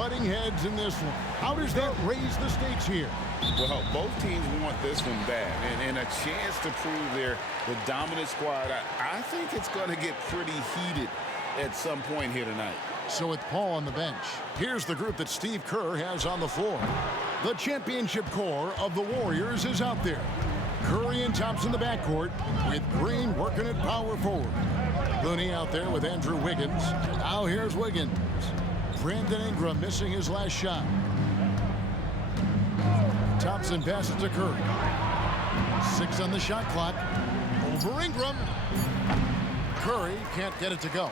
butting heads in this one. How does that raise the stakes here? Well, both teams want this one bad, and a chance to prove they're the dominant squad. I think it's going to get pretty heated at some point here tonight. So with Paul on the bench, here's the group that Steve Kerr has on the floor. The championship core of the Warriors is out there. Curry and Thompson in the backcourt, with Green working at power forward. Looney out there with Andrew Wiggins. Now here's Wiggins. Brandon Ingram missing his last shot. Thompson passes to Curry. 6 on the shot clock. Over Ingram. Curry can't get it to go.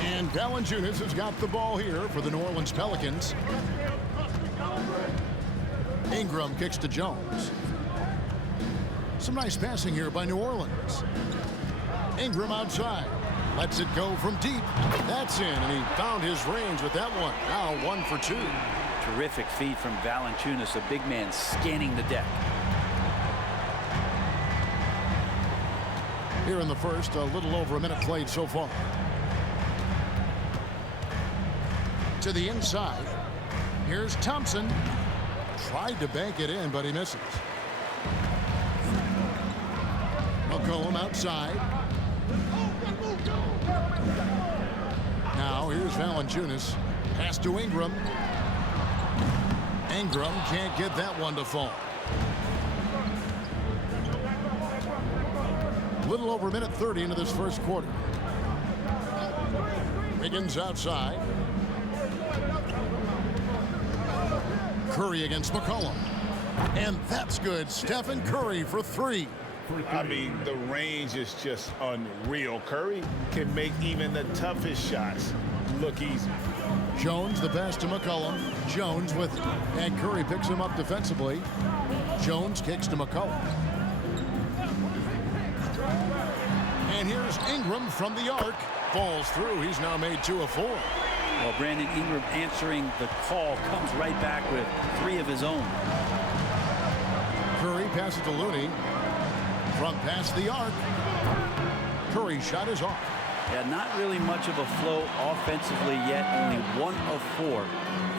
And Valanciunas has got the ball here for the New Orleans Pelicans. Ingram kicks to Jones. Some nice passing here by New Orleans. Ingram outside. Lets it go from deep. That's in, and he found his range with that one. Now 1 for 2. Terrific feed from Valanciunas, a big man scanning the deck. Here in the first, a little over a minute played so far. To the inside. Here's Thompson. Tried to bank it in, but he misses. McCollum outside. Now here's Valanciunas. Pass to Ingram. Ingram can't get that one to fall. Little over a minute 30 into this first quarter. Wiggins outside. Curry against McCollum. And that's good. Stephen Curry for 3. I mean, the range is just unreal. Curry can make even the toughest shots look easy. Jones, the pass to McCollum. Jones with, and Curry picks him up defensively. Jones kicks to McCollum. And here's Ingram from the arc. Falls through. He's now made 2 of 4. Well, Brandon Ingram answering the call comes right back with 3 of his own. Curry passes to Looney. From past the arc. Curry shot is off. Yeah, not really much of a flow offensively yet. Only 1 of 4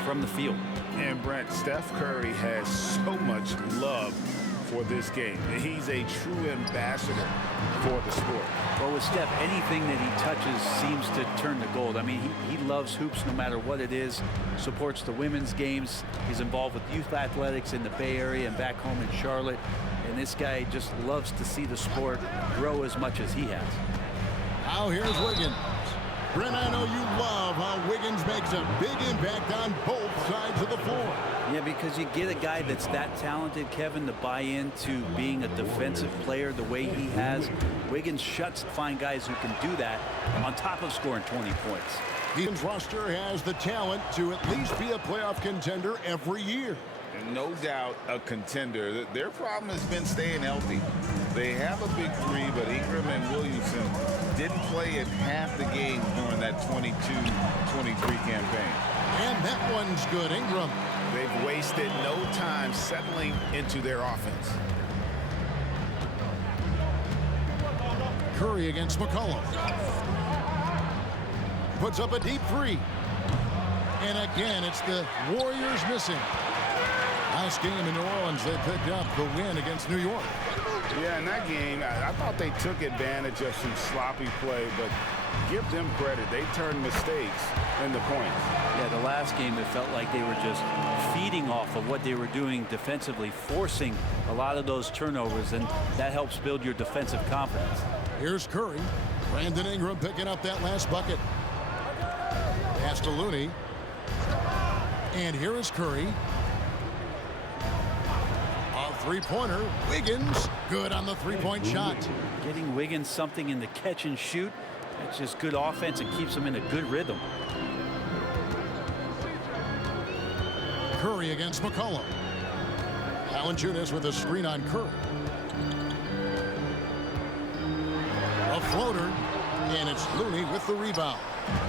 from the field. And Brent, Steph Curry has so much love for this game. He's a true ambassador for the sport. Well, with Steph, anything that he touches seems to turn to gold. I mean, he loves hoops no matter what it is. Supports the women's games. He's involved with youth athletics in the Bay Area and back home in Charlotte. And this guy just loves to see the sport grow as much as he has. Now here's Wiggins. Brent, I know you love how Wiggins makes a big impact on both sides of the floor. Yeah, because you get a guy that's that talented, Kevin, to buy into being a defensive player the way he has. Wiggins shuts fine guys who can do that on top of scoring 20 points. Wiggins' roster has the talent to at least be a playoff contender every year. No doubt a contender. Their problem has been staying healthy. They have a big 3, but Ingram and Williamson didn't play at half the games during that 22-23 campaign. And that one's good. Ingram. They've wasted no time settling into their offense. Curry against McCollum. Puts up a deep 3. And again, it's the Warriors missing. Last game in New Orleans, they picked up the win against New York. Yeah, in that game, I thought they took advantage of some sloppy play, but give them credit. They turned mistakes into points. Yeah, the last game, it felt like they were just feeding off of what they were doing defensively, forcing a lot of those turnovers, and that helps build your defensive confidence. Here's Curry. Brandon Ingram picking up that last bucket. Pass to Looney. And here is Curry. Three-pointer. Wiggins good on the three-point shot. Getting Wiggins something in the catch and shoot. That's just good offense and keeps him in a good rhythm. Curry against McCollum. Valanciunas with a screen on Curry. A floater, and it's Looney with the rebound.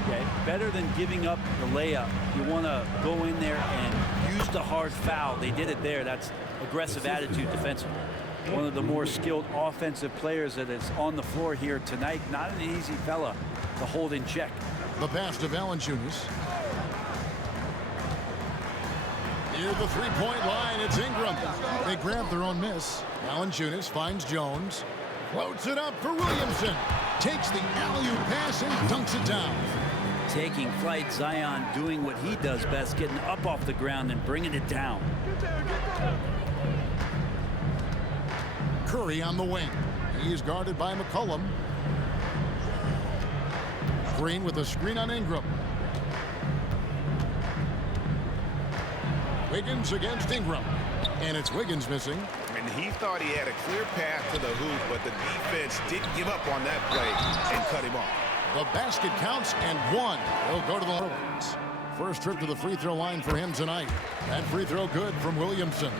Okay, better than giving up the layup. You want to go in there and use the hard foul. They did it there. That's aggressive attitude defensively. One of the more skilled offensive players that is on the floor here tonight. Not an easy fella to hold in check. The pass to Valanciunas. Near the three-point line, it's Ingram. They grab their own miss. Valanciunas finds Jones. Floats it up for Williamson. Takes the alley-oop pass and dunks it down. Taking flight, Zion doing what he does best, getting up off the ground and bringing it down. Curry on the wing. He's guarded by McCollum. Green with a screen on Ingram. Wiggins against Ingram. And it's Wiggins missing. And he thought he had a clear path to the hoop, but the defense didn't give up on that play and cut him off. The basket counts and one. He'll go to the Orleans. First trip to the free throw line for him tonight. That free throw good from Williamson.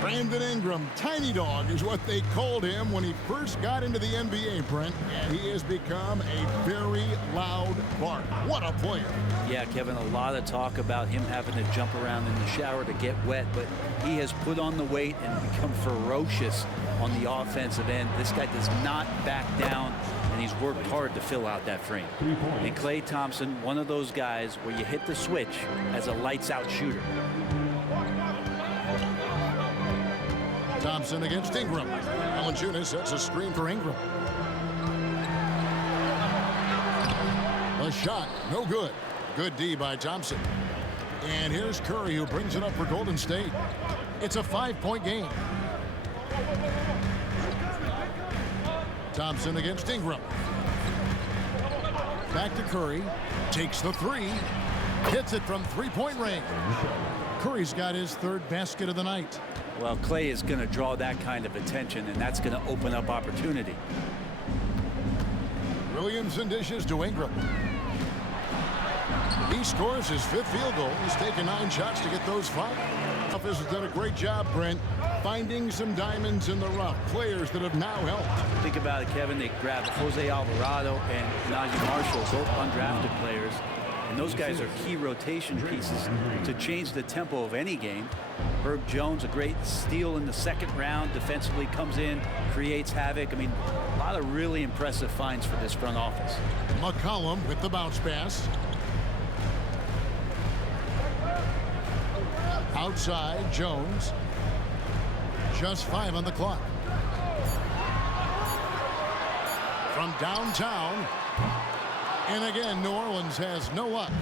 Brandon Ingram, tiny dog is what they called him when he first got into the NBA, Brent, and he has become a very loud bark. What a player. Yeah, Kevin, a lot of talk about him having to jump around in the shower to get wet, but he has put on the weight and become ferocious on the offensive end. This guy does not back down, and he's worked hard to fill out that frame. And Klay Thompson, one of those guys where you hit the switch as a lights-out shooter. Thompson against Ingram. Valanciunas sets a screen for Ingram. A shot, no good. Good D by Thompson. And here's Curry, who brings it up for Golden State. It's a 5-point game. Thompson against Ingram. Back to Curry. Takes the three. Hits it from three-point range. Curry's got his third basket of the night. Well, Klay is going to draw that kind of attention, and that's going to open up opportunity. Williamson dishes to Ingram. He scores his fifth field goal. He's taken 9 shots to get those 5. Office has done a great job, Brent, finding some diamonds in the rough. Players that have now helped. Think about it, Kevin. They grabbed Jose Alvarado and Najee Marshall, both undrafted players. And those guys are key rotation pieces to change the tempo of any game. Herb Jones, a great steal in the second round, defensively comes in, creates havoc. I mean, a lot of really impressive finds for this front office. McCollum with the bounce pass. Outside, Jones. Just 5 on the clock. From downtown. And again, New Orleans has no luck.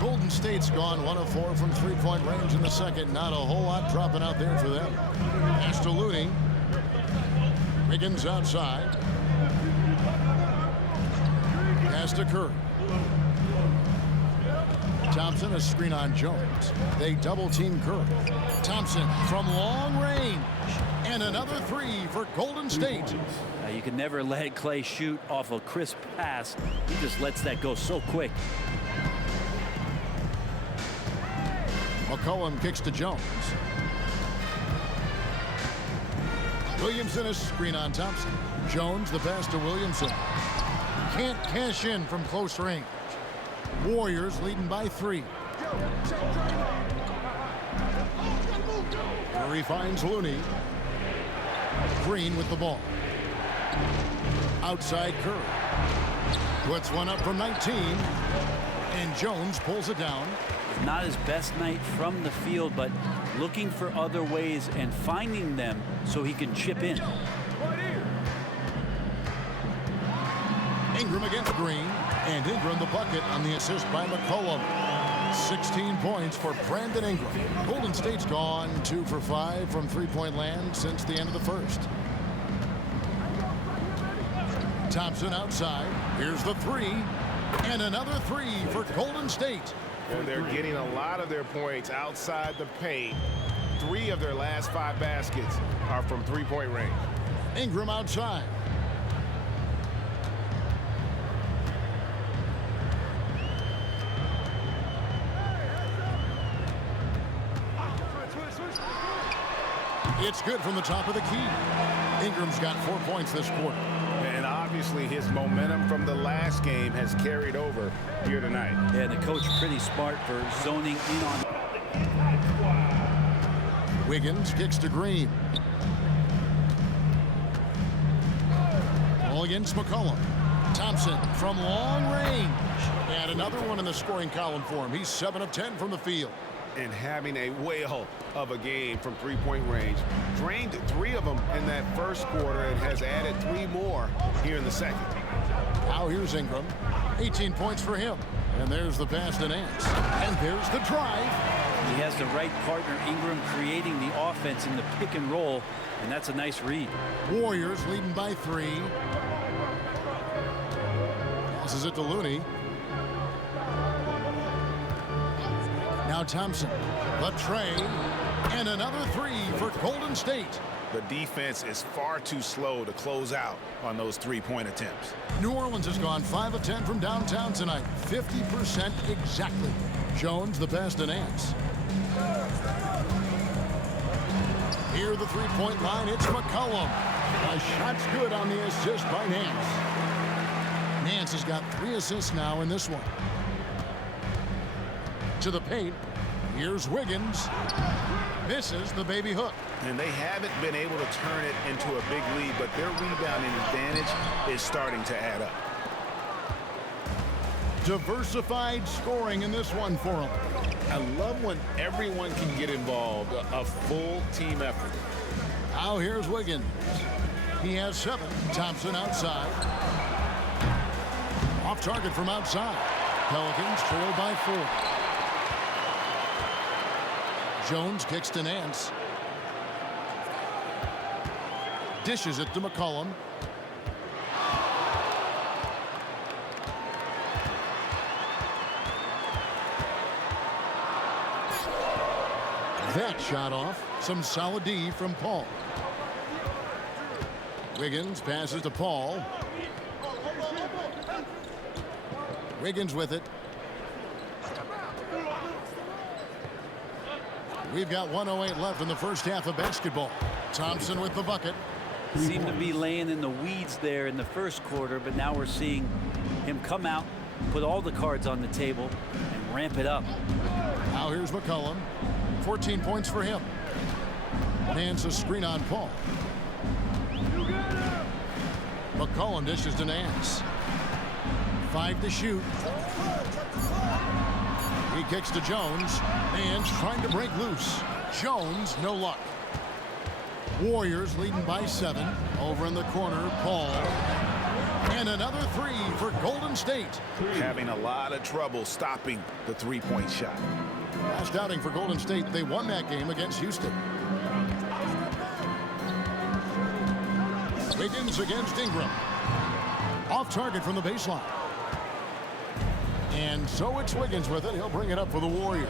Golden State's gone 1 of 4 from three-point range in the second. Not a whole lot dropping out there for them. Pass to Looney. Wiggins outside. Pass to Curry. Thompson, a screen on Jones. They double-team Curry. Thompson from long range. And another 3 for Golden State. You can never let Klay shoot off a crisp pass. He just lets that go so quick. McCollum kicks to Jones. Williamson, a screen on Thompson. Jones, the pass to Williamson. Can't cash in from close range. Warriors leading by 3. Curry finds Looney. Green with the ball. Outside Curry. Puts one up from 19. And Jones pulls it down. Not his best night from the field, but looking for other ways and finding them so he can chip in. Ingram against Green. And Ingram the bucket on the assist by McCollum. 16 points for Brandon Ingram. Golden State's gone 2 for 5 from three-point land since the end of the first. Thompson outside. Here's the 3. And another 3 for Golden State. And they're getting a lot of their points outside the paint. 3 of their last 5 baskets are from three-point range. Ingram outside. It's good from the top of the key. Ingram's got 4 points this quarter. And obviously his momentum from the last game has carried over here tonight. Yeah, the coach pretty smart for zoning in on. Wiggins kicks to Green. Ball against McCollum. Thompson from long range. And another one in the scoring column for him. He's 7 of 10 from the field. and having a whale of a game from three-point range. Drained 3 of them in that first quarter and has added 3 more here in the second. Now here's Ingram. 18 points for him. And there's the pass to Nance. And there's the drive. He has the right partner, Ingram, creating the offense in the pick and roll, and that's a nice read. Warriors leading by 3. Passes it to Looney. Now Thompson, the tray, and another 3 for Golden State. The defense is far too slow to close out on those three-point attempts. New Orleans has gone 5 of 10 from downtown tonight. 50% exactly. Jones the pass to Nance. Near the three-point line, it's McCollum. A shot's good on the assist by Nance. Nance has got 3 assists now in this one. To the paint. Here's Wiggins. Misses the baby hook. And they haven't been able to turn it into a big lead, but their rebounding advantage is starting to add up. Diversified scoring in this one for them. I love when everyone can get involved, a full team effort. Now here's Wiggins. He has 7. Thompson outside. Off target from outside. Pelicans trail by 4. Jones kicks to Nance. Dishes it to McCollum. That shot off. Some solid D from Paul. Wiggins passes to Paul. Wiggins with it. We've got 1:08 left in the first half of basketball. Thompson with the bucket. Seemed to be laying in the weeds there in the first quarter, but now we're seeing him come out, put all the cards on the table, and ramp it up. Now here's McCollum. 14 points for him. Nance a screen on Paul. McCollum dishes to Nance. 5 to shoot. He kicks to Jones. Nance trying to break loose. Jones, no luck. Warriors leading by 7. Over in the corner, Paul. And another 3 for Golden State. Having a lot of trouble stopping the three-point shot. Last outing for Golden State, they won that game against Houston. Wiggins against Ingram. Off target from the baseline. And so it's Wiggins with it. He'll bring it up for the Warriors.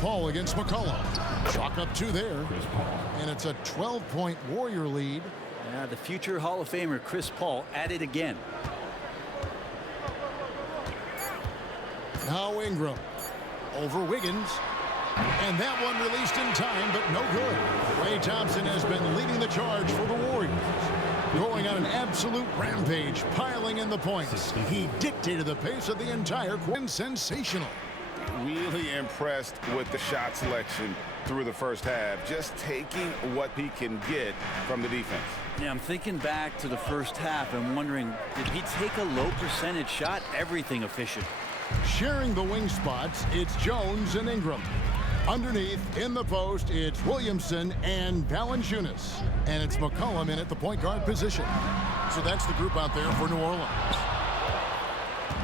Paul against McCollum. Chalk up 2 there. And it's a 12-point Warrior lead. Yeah, the future Hall of Famer Chris Paul at it again. Now Ingram over Wiggins. And that one released in time, but no good. Klay Thompson has been leading the charge for the Warriors. Going on an absolute rampage, piling in the points. He dictated the pace of the entire quarter. Sensational. Really impressed with the shot selection through the first half, just taking what he can get from the defense. Yeah, I'm thinking back to the first half and wondering, did he take a low percentage shot? Everything efficient. Sharing the wing spots, it's Jones and Ingram. Underneath, in the post, it's Williamson and Valanciunas. And it's McCollum in at the point guard position. So that's the group out there for New Orleans.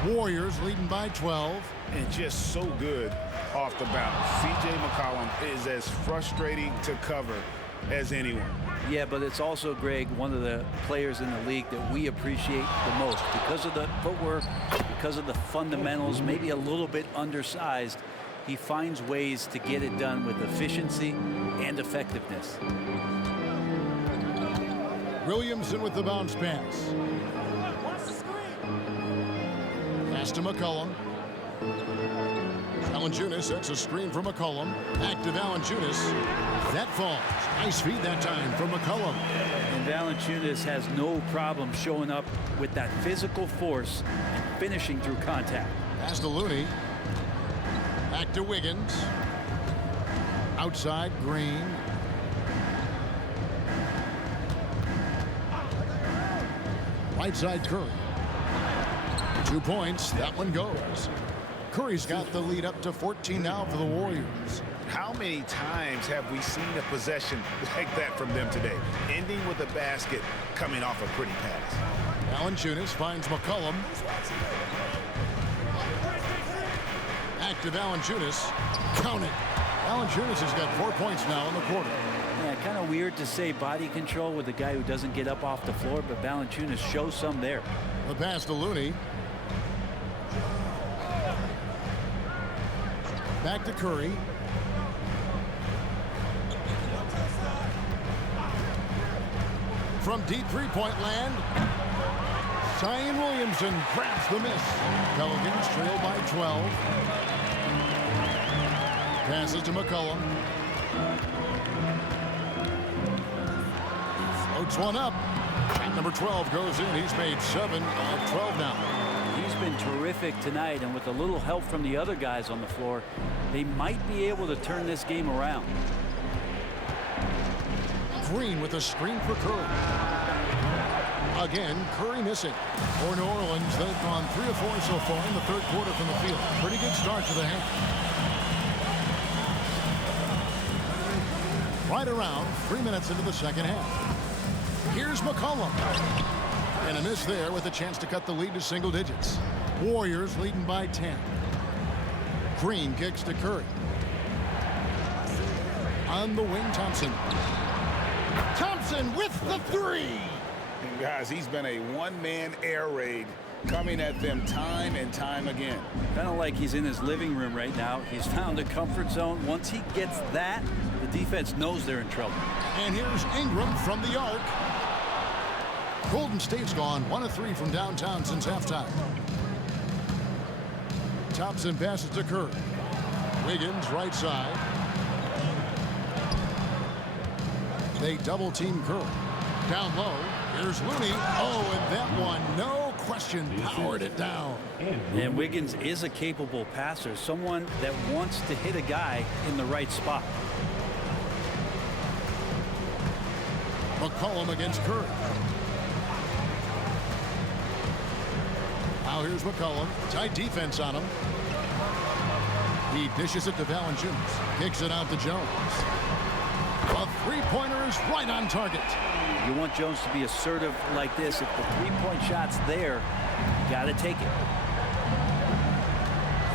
Warriors leading by 12. And just so good off the bounce. C.J. McCollum is as frustrating to cover as anyone. Yeah, but it's also, Greg, one of the players in the league that we appreciate the most. Because of the footwork, because of the fundamentals, maybe a little bit undersized, he finds ways to get it done with efficiency and effectiveness. Williamson with the bounce pass. Pass to McCollum. Valanciunas sets a screen for McCollum. Back to Valanciunas. That falls. Nice feed that time from McCollum. And Valanciunas has no problem showing up with that physical force and finishing through contact. Pass to Looney. Back to Wiggins. Outside, Green. Right side, Curry. 2 points. That one goes. Curry's got the lead up to 14 now for the Warriors. How many times have we seen a possession like that from them today? Ending with a basket, coming off a pretty pass. Valanciunas finds McCollum. Back to Valanciunas. Count it. Valanciunas has got 4 points now in the quarter. Yeah, kind of weird to say body control with a guy who doesn't get up off the floor, but Valanciunas shows some there. The pass to Looney. Back to Curry. From deep three-point land, Zion Williamson grabs the miss. Pelicans trail by 12. Passes to McCollum. Floats one up. Shot number 12 goes in. He's made 7 of 12 now. He's been terrific tonight, and with a little help from the other guys on the floor, they might be able to turn this game around. Green with a screen for Curry. Again, Curry missing. For New Orleans, they've gone 3 of 4 so far in the third quarter from the field. Pretty good start to the half. Right around 3 minutes into the second half. Here's McCollum. And a miss there with a chance to cut the lead to single digits. Warriors leading by 10. Green kicks to Curry. On the wing, Thompson. Thompson with the 3. And guys, he's been a one-man air raid coming at them time and time again. Kind of like he's in his living room right now. He's found a comfort zone. Once he gets that, the defense knows they're in trouble. And here's Ingram from the arc. Golden State's gone 1 of 3 from downtown since halftime. Thompson passes to Curry. Wiggins right side. They double team Curry. Down low, here's Looney. Oh, and that one, no question, powered it down. And Wiggins is a capable passer, someone that wants to hit a guy in the right spot. McCollum against Curry. Now here's McCollum. Tight defense on him. He dishes it to Valanciunas. Kicks it out to Jones. A three-pointer is right on target. You want Jones to be assertive like this. If the three-point shot's there, you got to take it.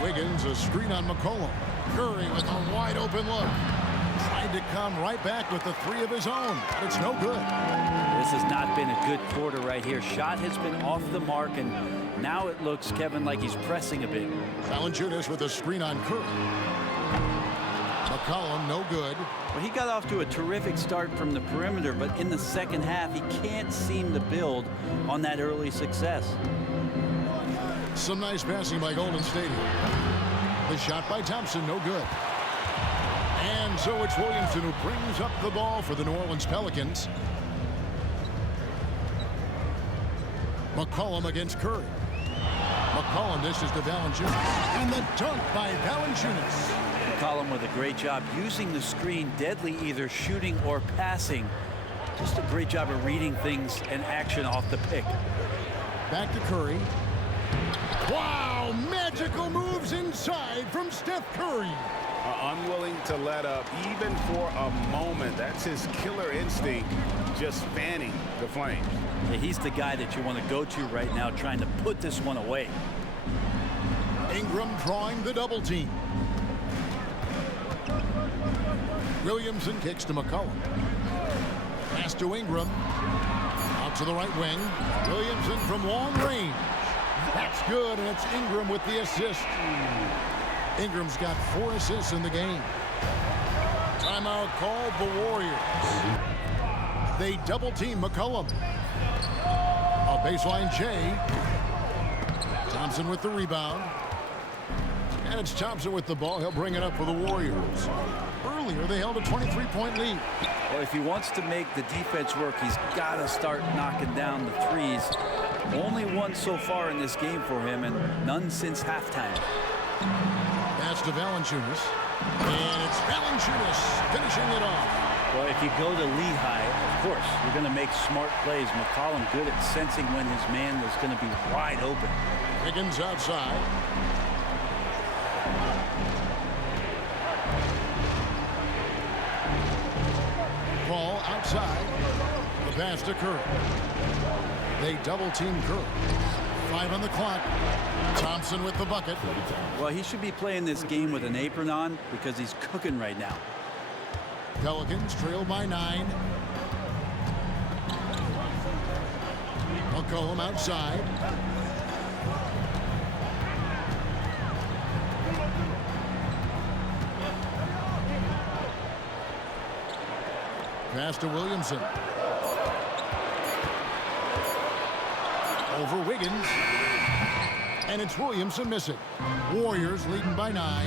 Wiggins, a screen on McCollum. Curry with a wide-open look. Tried to come right back with the 3 of his own, but it's no good. This has not been a good quarter right here. Shot has been off the mark, and now it looks, Kevin, like he's pressing a bit. Valanciunas with a screen on Curry. McCollum, no good. Well, he got off to a terrific start from the perimeter, but in the second half, he can't seem to build on that early success. Some nice passing by Golden State here. The shot by Thompson, no good. And so it's Williamson who brings up the ball for the New Orleans Pelicans. McCollum against Curry. McCollum dishes to Valanciunas. And the dunk by Valanciunas. McCollum with a great job using the screen, deadly either shooting or passing. Just a great job of reading things and action off the pick. Back to Curry. Wow, magical moves inside from Steph Curry. Unwilling to let up even for a moment. That's his killer instinct, just fanning the flames. Yeah, he's the guy that you want to go to right now, trying to put this one away. Ingram drawing the double team. Williamson kicks to McCollum. Pass to Ingram. Out to the right wing. Williamson from long range. That's good, and it's Ingram with the assist. Ingram's got 4 assists in the game. Timeout called the Warriors. They double team McCollum. A baseline J. Thompson with the rebound. And it's Thompson with the ball. He'll bring it up for the Warriors. Earlier, they held a 23-point lead. Well, if he wants to make the defense work, he's got to start knocking down the threes. Only one so far in this game for him, and none since halftime. That's to Valanciunas. And it's Valanciunas finishing it off. Well, if you go to Lehigh, of course, you're going to make smart plays. McCollum good at sensing when his man was going to be wide open. Higgins outside. pass to Curry. They double-team Curry. 5 on the clock. Thompson with the bucket. Well, he should be playing this game with an apron on because he's cooking right now. Pelicans trail by 9. McCollum outside. Pass to Williamson. Over Wiggins. And it's Williamson missing. Warriors leading by 9.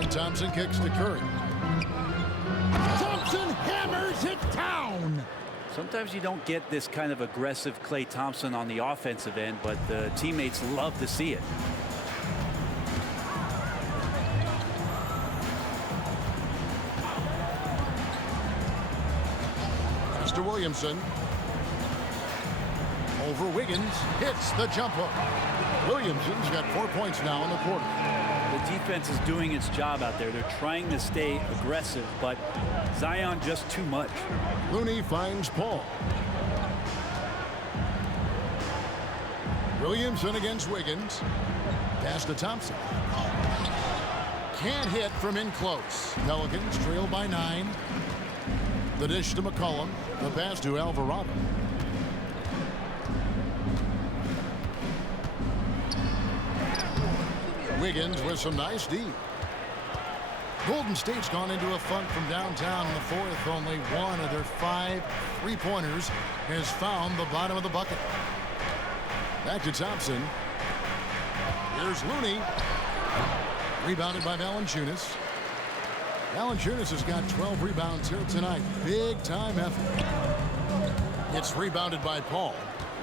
And Thompson kicks to Curry. Thompson hammers it down. Sometimes you don't get this kind of aggressive Klay Thompson on the offensive end, but the teammates love to see it. Pass to Williamson. Over Wiggins. Hits the jump hook. Williamson's got 4 points now in the quarter. The defense is doing its job out there. They're trying to stay aggressive, but Zion just too much. Looney finds Paul. Williamson against Wiggins. Pass to Thompson. Can't hit from in close. Pelicans trail by 9. The dish to McCollum. The pass to Alvarado. Wiggins with some nice D. Golden State's gone into a funk from downtown in the fourth. Only one of their 5 3-pointers has found the bottom of the bucket. Back to Thompson. Here's Looney. Rebounded by Valanciunas. Valanciunas has got 12 rebounds here tonight. Big time effort. It's rebounded by Paul.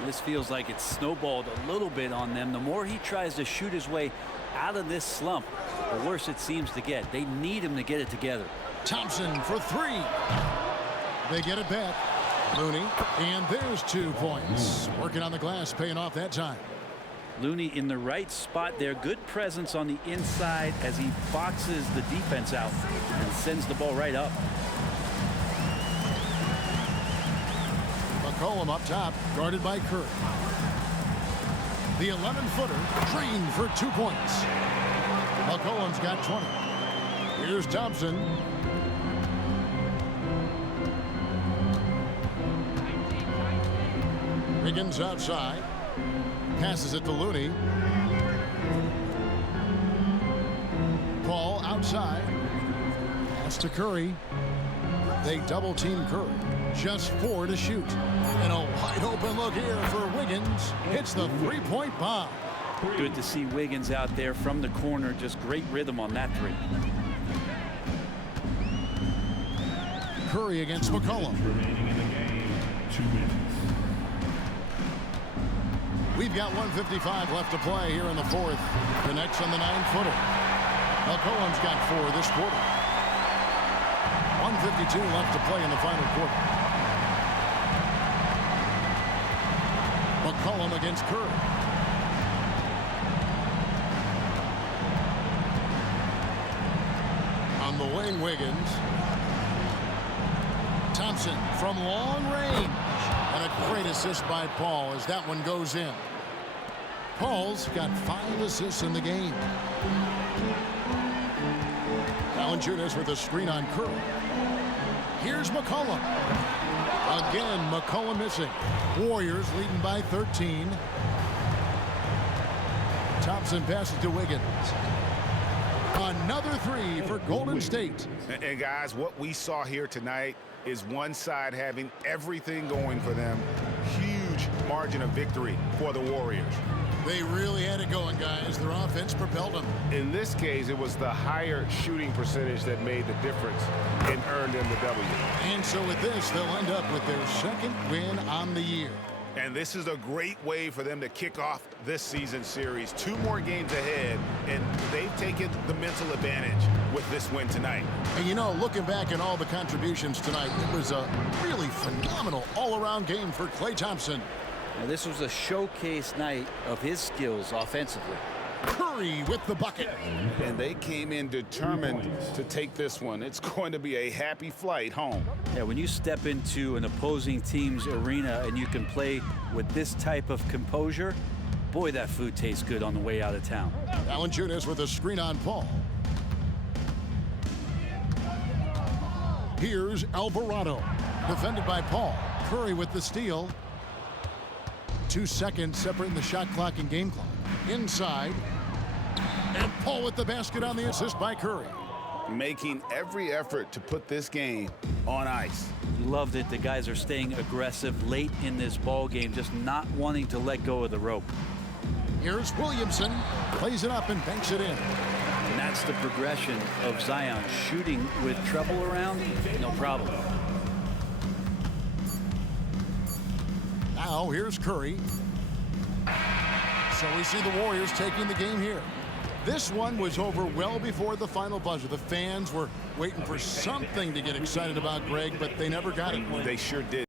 This feels like it's snowballed a little bit on them. The more he tries to shoot his way out of this slump, the worse it seems to get. They need him to get it together. Thompson for 3. They get it back. Looney, and there's 2 points. Working on the glass, paying off that time. Looney in the right spot there. Good presence on the inside as he boxes the defense out and sends the ball right up. McCollum up top, guarded by Curry. The 11-footer drained for 2 points. McCollum's got 20. Here's Thompson. Wiggins outside. Passes it to Looney. Paul outside. Pass to Curry. They double-team Curry. Just 4 to shoot. And a wide-open look here for Wiggins. Hits the 3-point bomb. Good to see Wiggins out there from the corner. Just great rhythm on that 3. Curry against McCollum. Remaining in the game, 2 minutes. We've got 1:55 left to play here in the fourth. Connects on the 9-footer. McCollum's got 4 this quarter. 1:52 left to play in the final quarter. McCollum against Curry. On the wing, Wiggins. Thompson from long range. And a great assist by Paul as that one goes in. Paul's got 5 assists in the game. Valanciunas with a screen on Curry. Here's McCollum. Again, McCollum missing. Warriors leading by 13. Thompson passes to Wiggins. Another 3 for Golden State. And guys, what we saw here tonight is one side having everything going for them. Huge margin of victory for the Warriors. They really had it going, guys. Their offense propelled them. In this case, it was the higher shooting percentage that made the difference and earned them the W. And so with this, they'll end up with their 2nd win on the year. And this is a great way for them to kick off this season series. 2 more games ahead, and they've taken the mental advantage with this win tonight. And you know, looking back at all the contributions tonight, it was a really phenomenal all-around game for Klay Thompson. Now, this was a showcase night of his skills offensively. Curry with the bucket. And they came in determined to take this one. It's going to be a happy flight home. Yeah, when you step into an opposing team's arena and you can play with this type of composure, boy, that food tastes good on the way out of town. Valanciunas with a screen on Paul. Here's Alvarado, defended by Paul. Curry with the steal. 2 seconds separating the shot clock and game clock. Inside. And Paul with the basket on the assist by Curry. Making every effort to put this game on ice. Loved it. The guys are staying aggressive late in this ball game, just not wanting to let go of the rope. Here's Williamson. Plays it up and banks it in. And that's the progression of Zion. Shooting with trouble around, no problem. Now here's Curry. So we see the Warriors taking the game here. This one was over well before the final buzzer. The fans were waiting for something to get excited about, Greg, but they never got it. They sure did.